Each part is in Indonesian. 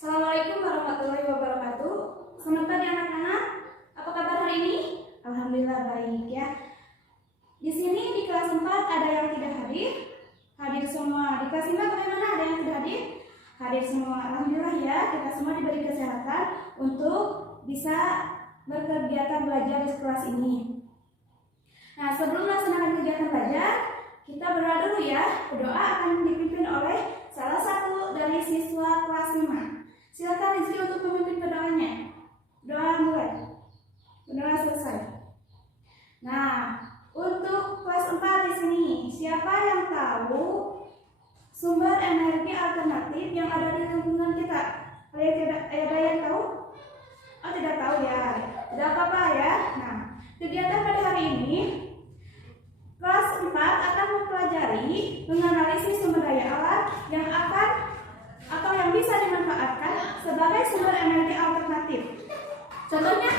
Assalamualaikum warahmatullahi wabarakatuh. Selamat pagi anak-anak. Apa kabar hari ini? Alhamdulillah baik ya. Di sini di kelas 4 ada yang tidak hadir. Hadir semua. Di kelas 5 bagaimana? Ada yang tidak hadir? Hadir semua. Alhamdulillah ya, kita semua diberi kesehatan untuk bisa berkegiatan belajar di kelas ini. Nah, sebelum melaksanakan kegiatan belajar, kita berdoa dulu ya. Doa akan dipimpin oleh salah satu dari siswa kelas 5. Silakan Rizky untuk memimpin doanya. Doa mulai. Doa selesai. Nah, untuk kelas 4 di sini, siapa yang tahu sumber energi alternatif yang ada di lingkungan kita? Ada yang tahu? Oh, tidak tahu ya. Tidak apa-apa ya. Nah, kegiatan pada hari ini kelas 4 akan mempelajari menganalisis sumber daya alam yang akan atau yang bisa dimanfaatkan sebagai sumber energi alternatif. Contohnya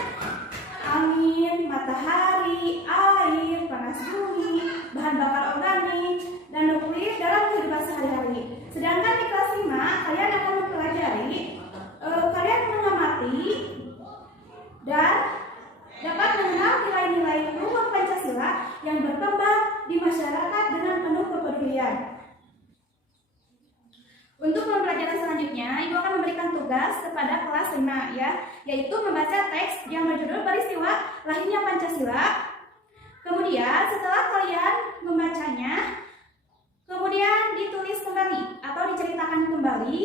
angin, matahari, air, panas bumi, bahan bakar organik, dan nuklir dalam kehidupan sehari-hari. Sedangkan di kelas 5 kalian akan mempelajari, kalian mengamati dan dapat mengenal nilai-nilai luhur Pancasila yang berkembang di masyarakat dengan penuh kepedulian. Untuk pembelajaran selanjutnya, Ibu akan memberikan tugas kepada kelas 5 ya, yaitu membaca teks yang berjudul Peristiwa Lahirnya Pancasila. Kemudian setelah kalian membacanya, kemudian ditulis kembali atau diceritakan kembali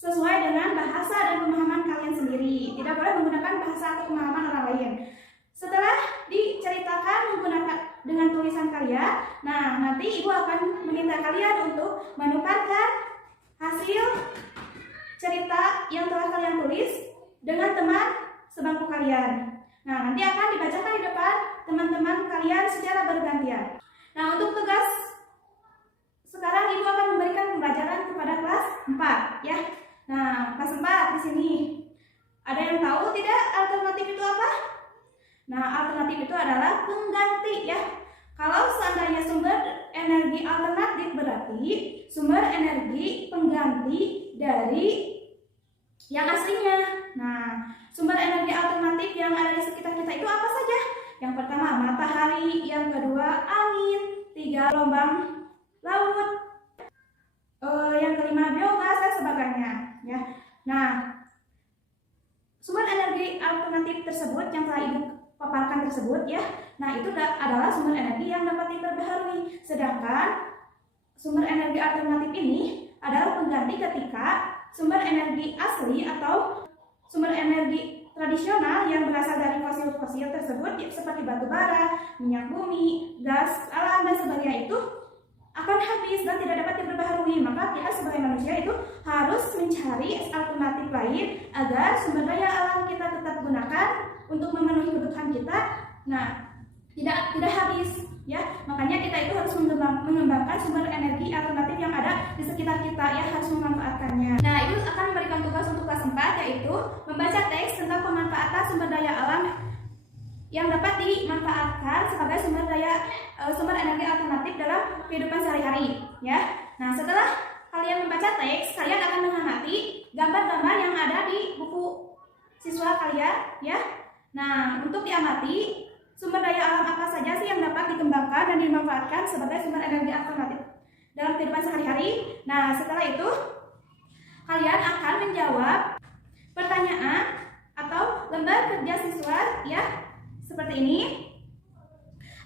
sesuai dengan bahasa dan pemahaman kalian sendiri. Tidak boleh menggunakan bahasa atau pemahaman orang lain. Setelah diceritakan menggunakan dengan tulisan kalian, nah nanti Ibu akan meminta kalian untuk menukarkan hasil cerita yang telah kalian tulis dengan teman sebangku kalian. Nah, nanti akan dibacakan di depan teman-teman kalian secara bergantian. Nah, untuk tugas sekarang Ibu akan memberikan pembelajaran kepada kelas 4 ya. Nah, kelas 4 di sini ada yang tahu tidak alternatif itu apa? Nah, alternatif itu adalah pengganti ya. Kalau seandainya sumber energi alternatif berarti sumber energi pengganti dari yang aslinya. Nah, sumber energi alternatif yang ada di sekitar kita itu apa saja? Yang pertama matahari, yang kedua angin, 3 gelombang laut, yang kelima biogas dan sebagainya ya. Nah, sumber energi alternatif tersebut yang telah Ibu paparkan tersebut ya. Nah, itu adalah sumber energi yang dapat diperbaharui. Sedangkan sumber energi alternatif ini adalah pengganti ketika sumber energi asli atau sumber energi tradisional yang berasal dari fosil-fosil tersebut seperti batu bara, minyak bumi, gas alam dan sebagainya itu akan habis dan tidak dapat diperbaharui. Maka kita sebagai manusia itu harus mencari alternatif lain agar sumber daya alam kita tetap gunakan untuk memenuhi kebutuhan kita. Nah, tidak habis ya. Makanya kita itu harus mengembangkan sumber energi alternatif yang ada di sekitar kita ya, harus memanfaatkannya. Nah, Ibu akan memberikan tugas untuk kelas 4 yaitu membaca teks tentang pemanfaatan sumber daya alam yang dapat dimanfaatkan sebagai sumber energi alternatif dalam kehidupan sehari-hari ya. Nah, setelah kalian membaca teks, kalian akan mengamati gambar-gambar yang ada di buku siswa kalian ya. Nah, untuk diamati sumber daya alam apa saja sih yang dapat dikembangkan dan dimanfaatkan sebagai sumber energi alternatif dalam kehidupan sehari-hari. Nah, setelah itu kalian akan menjawab pertanyaan atau lembar kerja siswa ya, seperti ini,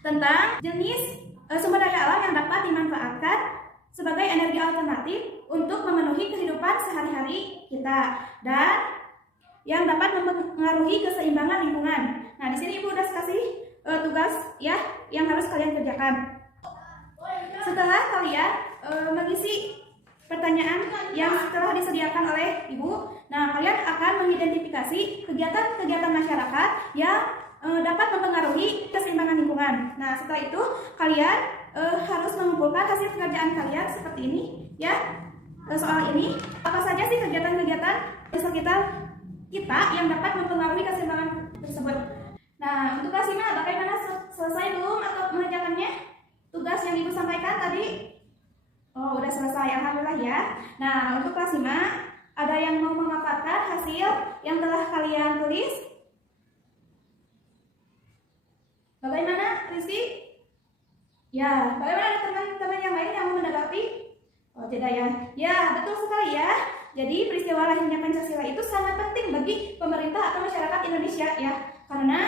tentang jenis sumber daya alam yang dapat dimanfaatkan sebagai energi alternatif untuk memenuhi kehidupan sehari-hari kita dan yang dapat mempengaruhi keseimbangan lingkungan. Nah, di sini Ibu udah kasih tugas ya yang harus kalian kerjakan. Setelah kalian mengisi pertanyaan yang telah disediakan oleh Ibu, nah kalian akan mengidentifikasi kegiatan-kegiatan masyarakat yang dapat mempengaruhi keseimbangan lingkungan. Nah, setelah itu kalian harus mengumpulkan hasil pekerjaan kalian seperti ini ya. Soal ini, apa saja sih kegiatan-kegiatan di sekitar kita yang dapat mempengaruhi keseimbangan tersebut. Nah, untuk kelas 5 bagaimana, selesai belum atau mengerjakannya? Tugas yang Ibu sampaikan tadi? Oh, udah selesai, alhamdulillah ya. Nah, untuk kelas 5 Ada yang mau memaparkan hasil yang telah kalian tulis? Bagaimana, Rizky? Ya, bagaimana teman-teman yang lain yang mau menanggapi? Oh, tidak ya. Ya, betul sekali ya. Jadi peristiwa lahirnya Pancasila itu sangat penting bagi pemerintah atau masyarakat Indonesia ya. Karena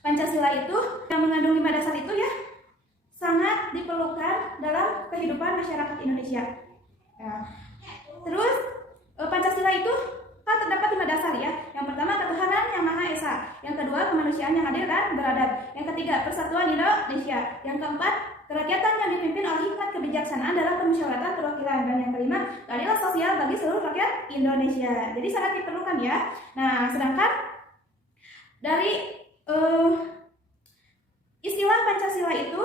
Pancasila itu yang mengandung 5 dasar itu ya sangat diperlukan dalam kehidupan masyarakat Indonesia. Ya. Terus Pancasila itu kan terdapat 5 dasar ya. Yang pertama ketuhanan yang Maha Esa. Yang kedua kemanusiaan yang adil dan beradab. Yang ketiga persatuan Indonesia. Yang keempat kerakyatan yang dipimpin oleh hikmat kebijaksanaan dalam permusyawaratan perwakilan. Dan yang kelima keadilan sosial bagi seluruh rakyat Indonesia. Jadi sangat diperlukan ya. Nah, sedangkan dari istilah Pancasila itu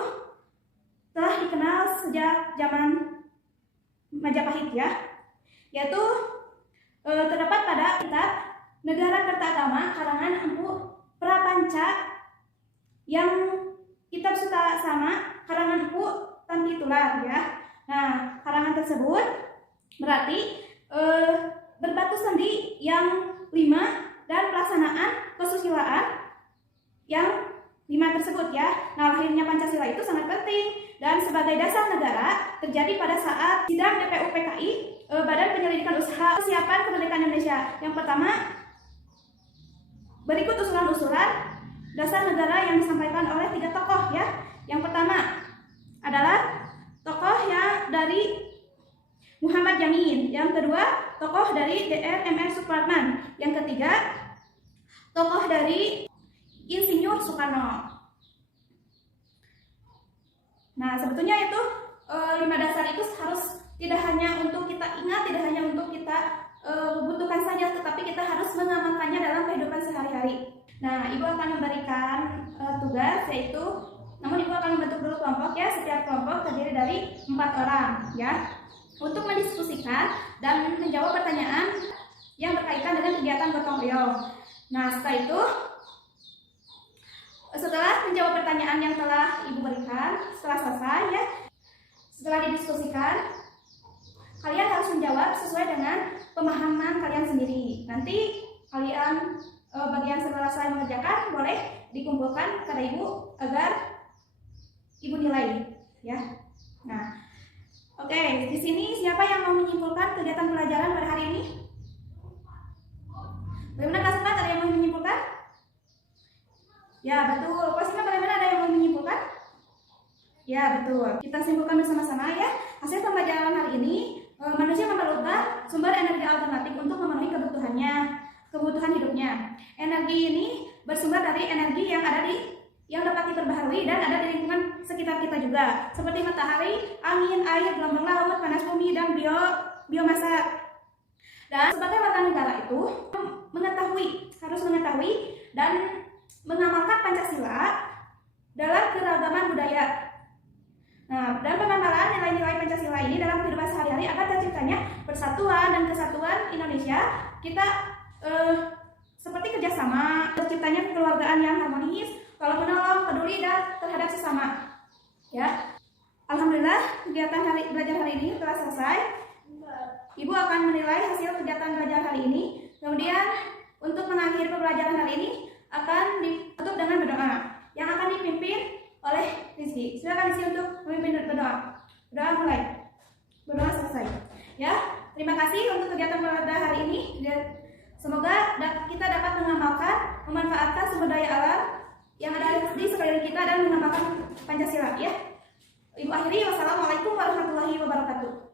telah dikenal sejak zaman Majapahit ya, yaitu terdapat pada kitab Negara Kertagama karangan Empu Prapanca yang kitab suta sama karangan Empu Tantitular ya. Nah, karangan tersebut berarti berbatu sendi yang 5 dan pelaksanaan kesusilaan yang 5 tersebut ya. Nah, lahirnya Pancasila itu sangat penting dan sebagai dasar negara terjadi pada saat sidang DPU PKI, Badan Penyelidikan Usaha Persiapan Kemerdekaan Indonesia. Yang pertama, berikut usulan-usulan dasar negara yang disampaikan oleh 3 tokoh ya. Yang pertama adalah tokoh yang dari Muhammad Yamin. Yang kedua, tokoh dari Dr. M.R. Supratman. Yang ketiga, tokoh dari Insinyur Soekarno. Nah, sebetulnya itu 5 dasar itu harus tidak hanya untuk kita ingat, tidak hanya untuk kita butuhkan saja, tetapi kita harus mengamalkannya dalam kehidupan sehari-hari. Nah, Ibu akan memberikan tugas, yaitu, namun Ibu akan membentuk dulu kelompok ya. Setiap kelompok terdiri dari 4 orang ya, untuk mendiskusikan dan menjawab pertanyaan yang berkaitan dengan kegiatan gotong royong. Nah, setelah menjawab pertanyaan yang telah Ibu berikan, setelah selesai ya, setelah didiskusikan, kalian harus menjawab sesuai dengan pemahaman kalian sendiri. Nanti kalian bagian setelah saya mengerjakan boleh dikumpulkan kepada Ibu agar Ibu nilai ya. Nah, oke, di sini siapa yang mau menyimpulkan kegiatan pelajaran pada hari ini? Bagaimana kelas 4, ada yang mau menyimpulkan? Ya, betul. Posisinya bagaimana, ada yang mau menyimpulkan? Ya, betul. Kita simpulkan bersama-sama ya. Hasil pembelajaran hari ini, manusia memerlukan sumber energi alternatif untuk memenuhi kebutuhan hidupnya. Energi ini bersumber dari energi yang dapat diperbaharui dan ada di lingkungan sekitar kita juga, seperti matahari, angin, air, gelombang laut, panas bumi, dan biomasa. Dan sebagai warga negara itu harus mengetahui dan mengamalkan Pancasila dalam keragaman budaya. Nah, dan pengamalan nilai-nilai Pancasila ini dalam kehidupan sehari-hari agar terciptanya persatuan dan kesatuan Indonesia. Kita seperti kerjasama, terciptanya kekeluargaan yang harmonis, tolong menolong, peduli dan terhadap sesama. Ya, alhamdulillah kegiatan belajar hari ini telah selesai. Ibu akan menilai hasil kegiatan belajar hari ini. Kemudian untuk mengakhiri pembelajaran hari ini akan ditutup dengan berdoa yang akan dipimpin oleh Rizky. Silakan Rizky untuk memimpin berdoa. Berdoa mulai. Berdoa selesai. Ya, terima kasih untuk kegiatan pada hari ini. Semoga kita dapat mengamalkan, memanfaatkan sumber daya alam yang ada di sekeliling kita dan mengamalkan Pancasila. Ya. Ibu akhiri, wassalamualaikum warahmatullahi wabarakatuh.